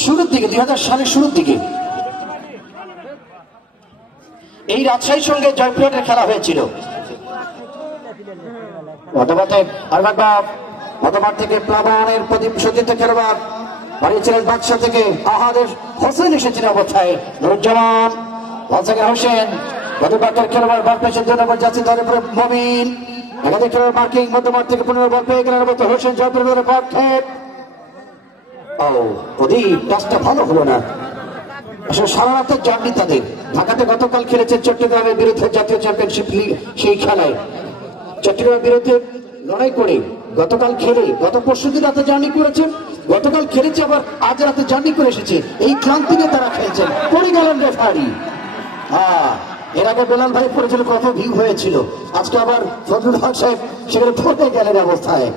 শুরুর দিকে 2000 সালের শুরুর দিকে এই রাজশাহীর সঙ্গে জয়পুরহাটের খেলা হয়েছিল। মতবাদ থেকে প্লাবনের প্রদীপ সতীর্থ খেলোয়াড় বাড়িয়েছিলেন বাদশা থেকে আহাদের হোসেন এসেছিল অবস্থায় নুরুজ্জামান হোসেন মতবাদের খেলোয়াড় বার পেয়েছেন 2 নম্বর যাচ্ছে দলের পরে মমিন একাধিক খেলোয়াড় মার্কিং মধ্যমাঠ থেকে 15 বল পেয়ে গেলেন হোসেন জয়পুরের পক্ষে। প্রদীপ টাচটা ভালো হলো না। আসলে সারা রাতের জার্নি তাদের। ঢাকাতে গতকাল খেলেছে চট্টগ্রামের বিরুদ্ধে জাতীয় চ্যাম্পিয়নশিপ লিগ, সেই খেলায় চট্টগ্রামের বিরুদ্ধে লড়াই করে গতকাল খেলে গত পরশুদিন রাতে জার্নি করেছে, গতকাল খেলেছে আবার আজ রাতে জার্নি করে এসেছে। এই ক্লান্তি নিয়ে তারা খেলছেন। পড়ে গেলেন রেফারি। এর আগে বেলাল ভাই পড়েছিল, কত ভিউ হয়েছিল। আজকে আবার ফজলুল হক সাহেব সেখানে পড়ে গেলেন অবস্থায়।